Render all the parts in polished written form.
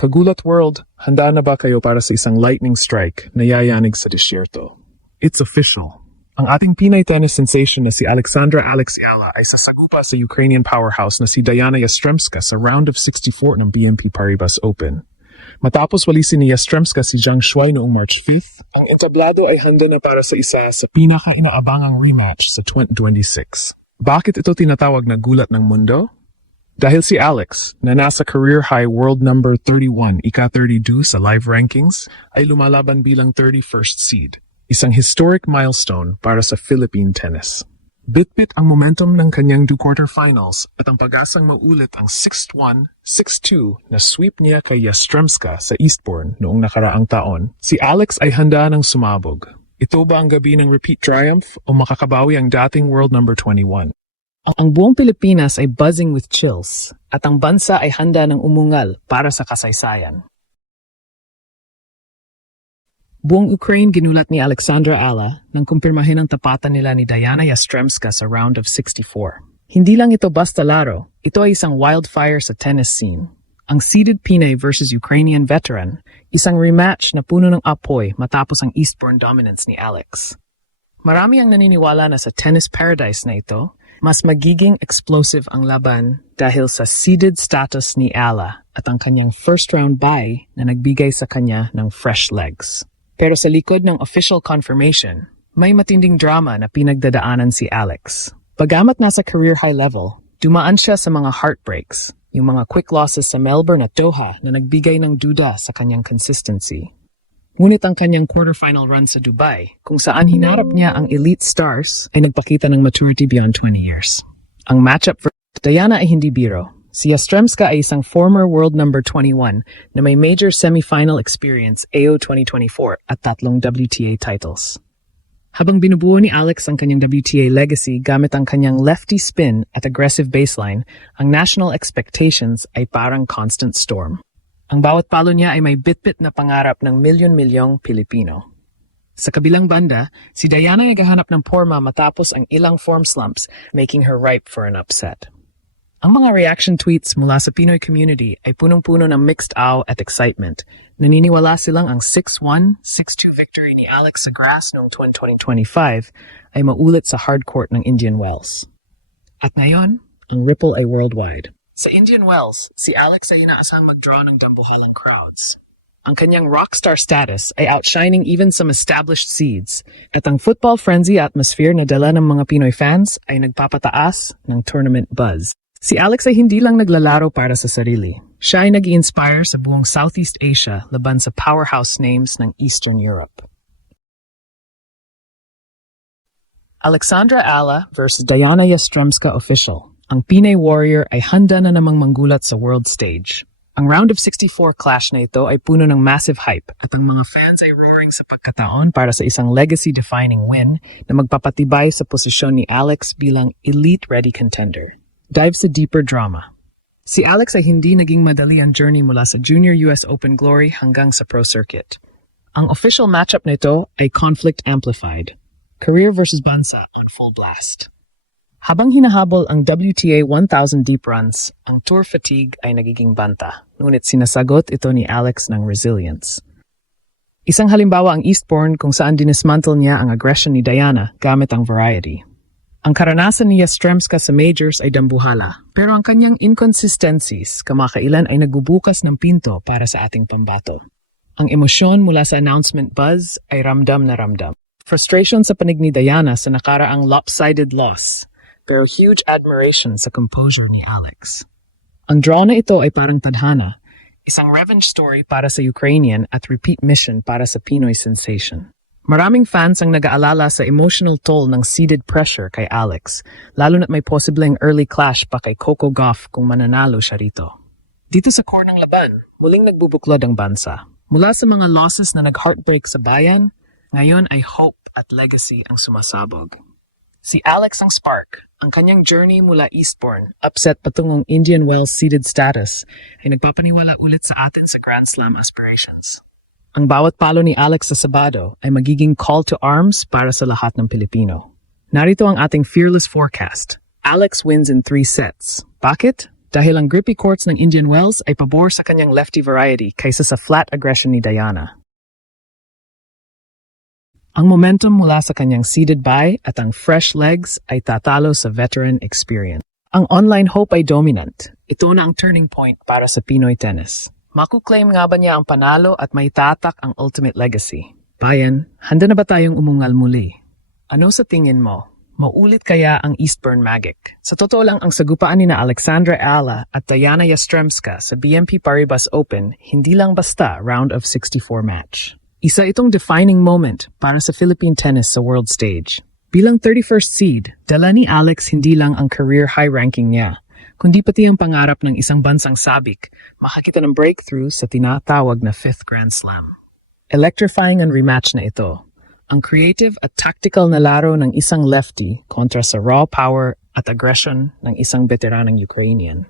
Kagulat World, handa na ba kayo para sa isang lightning strike na yayanig sa disyerto? It's official. Ang ating Pinay tennis sensation na si Alexandra Alexiala ay sasagupa sa Ukrainian powerhouse na si Diana Yastremska sa round of 64 ng BNP Paribas Open. Matapos walisin ni Yastremska si Zhang Shuai noong March 5th, ang entablado ay handa na para sa isa sa pinaka-inaabangang rematch sa 2026. Bakit ito tinatawag na gulat ng mundo? Dahil si Alex, na nasa career-high world number 31, ika-32 sa live rankings, ay lumalaban bilang 31st seed, isang historic milestone para sa Philippine tennis. Bitbit ang momentum ng kanyang two quarterfinals at ang pag-asang maulit ang 6-1, 6-2 na sweep niya kay Yastremska sa Eastbourne noong nakaraang taon. Si Alex ay handa ng sumabog. Ito ba ang gabi ng repeat triumph o makakabawi ang dating world number 21? Ang buong Pilipinas ay buzzing with chills at ang bansa ay handa ng umungal para sa kasaysayan. Buong Ukraine ginulat ni Alexandra Ala nang kumpirmahin ang tapatan nila ni Diana Yastremska sa round of 64. Hindi lang ito basta laro, ito ay isang wildfire sa tennis scene. Ang seeded Pinay versus Ukrainian veteran, isang rematch na puno ng apoy matapos ang Eastbourne dominance ni Alex. Marami ang naniniwala na sa tennis paradise na ito, mas magiging explosive ang laban dahil sa seeded status ni Ala at ang kanyang first round bye na nagbigay sa kanya ng fresh legs. Pero sa likod ng official confirmation, may matinding drama na pinagdadaanan si Alex. Bagamat nasa career high level, dumaan siya sa mga heartbreaks, yung mga quick losses sa Melbourne at Doha na nagbigay ng duda sa kanyang consistency. Ngunit ang kanyang quarterfinal run sa Dubai, kung saan hinarap niya ang elite stars, ay nagpakita ng maturity beyond 20 years. Ang matchup for Diana ay hindi biro. Si Yastremska ay isang former world number 21 na may major semi-final experience AO 2024 at 3 WTA titles. Habang binubuo ni Alex ang kanyang WTA legacy gamit ang kanyang lefty spin at aggressive baseline, ang national expectations ay parang constant storm. Ang bawat palo niya ay may bitbit na pangarap ng milyon-milyong Pilipino. Sa kabilang banda, si Diana ay naghahanap ng porma matapos ang ilang form slumps, making her ripe for an upset. Ang mga reaction tweets mula sa Pinoy community ay punong-puno ng mixed awe at excitement. Naniniwala silang ang 6-1, 6-2 victory ni Alex sa grass noong 2025 ay maulit sa hardcourt ng Indian Wells. At ngayon, ang ripple ay worldwide. Sa Indian Wells, si Alex ay inaasang mag-draw ng dambuhalang crowds. Ang kanyang rockstar status ay outshining even some established seeds at ang football frenzy atmosphere na dala ng mga Pinoy fans ay nagpapataas ng tournament buzz. Si Alex ay hindi lang naglalaro para sa sarili. Siya ay nag-i-inspire sa buong Southeast Asia laban sa powerhouse names ng Eastern Europe. Alexandra Ala versus Diana Yastremska official. Ang Pinay Warrior ay handa na namang manggulat sa world stage. Ang round of 64 clash na ito ay puno ng massive hype at ang mga fans ay roaring sa pagkataon para sa isang legacy-defining win na magpapatibay sa posisyon ni Alex bilang elite-ready contender. Dive sa deeper drama. Si Alex ay hindi naging madali ang journey mula sa Junior US Open glory hanggang sa Pro Circuit. Ang official matchup nito ay conflict amplified. Career versus bansa on full blast. Habang hinahabol ang WTA 1000 deep runs, ang tour fatigue ay nagiging banta, ngunit sinasagot ito ni Alex ng resilience. Isang halimbawa ang Eastbourne kung saan dinismantle niya ang aggression ni Diana gamit ang variety. Ang karanasan ni Yastremska sa majors ay dambuhala, pero ang kanyang inconsistencies kamakailan ay nagbubukas ng pinto para sa ating pambato. Ang emosyon mula sa announcement buzz ay ramdam na ramdam. Frustration sa panig ni Diana sa nakaraang lopsided loss, pero huge admiration sa composure ni Alex. Ang draw na ito ay parang tadhana, isang revenge story para sa Ukrainian at repeat mission para sa Pinoy sensation. Maraming fans ang nag-aalala sa emotional toll ng seeded pressure kay Alex, lalo na't may posibleng early clash pa kay Coco Gauff kung mananalo siya rito. Dito sa core ng laban, muling nagbubuklod ang bansa. Mula sa mga losses na nag-heartbreak sa bayan, ngayon ay hope at legacy ang sumasabog. Si Alex ang spark. Ang kanyang journey mula Eastbourne, upset patungong Indian Wells seeded status, ay nagpapaniwala ulit sa atin sa Grand Slam aspirations. Ang bawat palo ni Alex sa Sabado ay magiging call to arms para sa lahat ng Pilipino. Narito ang ating fearless forecast. Alex wins in 3 sets. Bakit? dahil ang grippy courts ng Indian Wells ay pabor sa kanyang lefty variety kaysa sa flat aggression ni Diana. Ang momentum mula sa kanyang seeded bye at ang fresh legs ay tatalo sa veteran experience. Ang online hope ay dominant. Ito na ang turning point para sa Pinoy tennis. Makuklaim nga ba niya ang panalo at may tatak ang ultimate legacy? Bayan, handa na ba tayong umungal muli? Ano sa tingin mo? Maulit kaya ang Eastbourne Magic? Sa totoo lang, ang sagupaan ni na Alexandra Ala at Diana Yastremska sa BNP Paribas Open hindi lang basta round of 64 match. Isa itong defining moment para sa Philippine tennis sa world stage. Bilang 31st seed, dala ni Alex hindi lang ang career high ranking niya, kundi pati ang pangarap ng isang bansang sabik, makakita ng breakthrough sa tinatawag na 5th Grand Slam. Electrifying ang rematch na ito. Ang creative at tactical na laro ng isang lefty kontra sa raw power at aggression ng isang veteranang Ukrainian.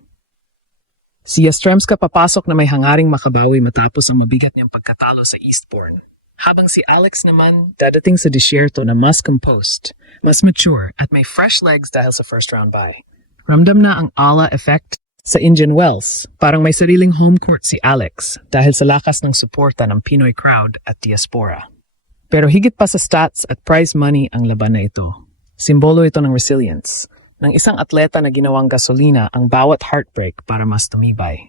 Si Yastremska papasok na may hangaring makabawi matapos ang mabigat niyang pagkatalo sa Eastbourne. Habang si Alex naman dadating sa disyerto na mas composed, mas mature at may fresh legs dahil sa first round bye. Ramdam na ang Ala effect sa Indian Wells. Parang may sariling home court si Alex dahil sa lakas ng suporta ng Pinoy crowd at diaspora. Pero higit pa sa stats at prize money ang laban na ito. Simbolo ito ng resilience, ng isang atleta na ginawang gasolina ang bawat heartbreak para mas tumibay.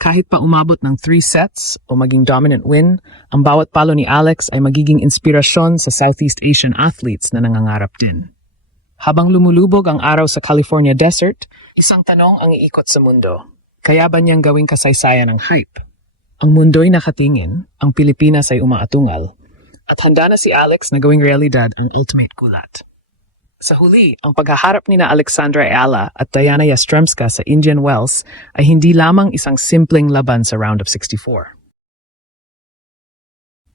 Kahit pa umabot ng 3 sets o maging dominant win, ang bawat palo ni Alex ay magiging inspirasyon sa Southeast Asian athletes na nangangarap din. Habang lumulubog ang araw sa California desert, isang tanong ang iikot sa mundo. Kaya ba niyang gawing kasaysayan ang hype? Ang mundo'y nakatingin, ang Pilipinas ay umaatungal, at handa na si Alex na gawing realidad ang ultimate gulat. Sa huli, ang paghaharap ni na Alexandra Ala at Diana Yastremska sa Indian Wells ay hindi lamang isang simpleng laban sa round of 64.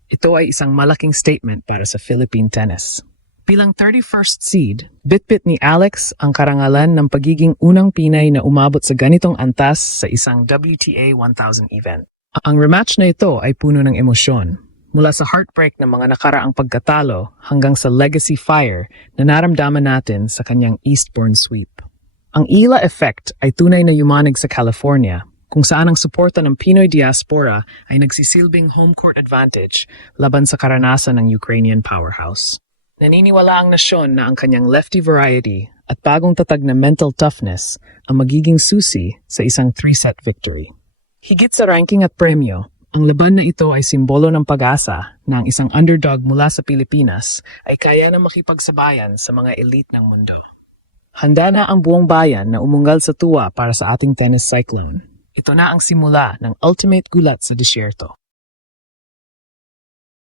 Ito ay isang malaking statement para sa Philippine tennis. Bilang 31st seed, bitbit ni Alex ang karangalan ng pagiging unang Pinay na umabot sa ganitong antas sa isang WTA 1000 event. Ang rematch na ito ay puno ng emosyon. Mula sa heartbreak ng mga nakaraang pagkatalo hanggang sa legacy fire na naramdaman natin sa kanyang Eastbourne sweep. Ang Ila effect ay tunay na yumanig sa California, kung saan ang suporta ng Pinoy diaspora ay nagsisilbing home court advantage laban sa karanasan ng Ukrainian powerhouse. Naniniwala ang nasyon na ang kanyang lefty variety at bagong tatag na mental toughness ang magiging susi sa isang 3-set victory. Higit sa ranking at premyo, ang laban na ito ay simbolo ng pag-asa na ang isang underdog mula sa Pilipinas ay kaya na makipagsabayan sa mga elite ng mundo. Handa na ang buong bayan na umungal sa tuwa para sa ating tennis cyclone. Ito na ang simula ng ultimate gulat sa disyerto.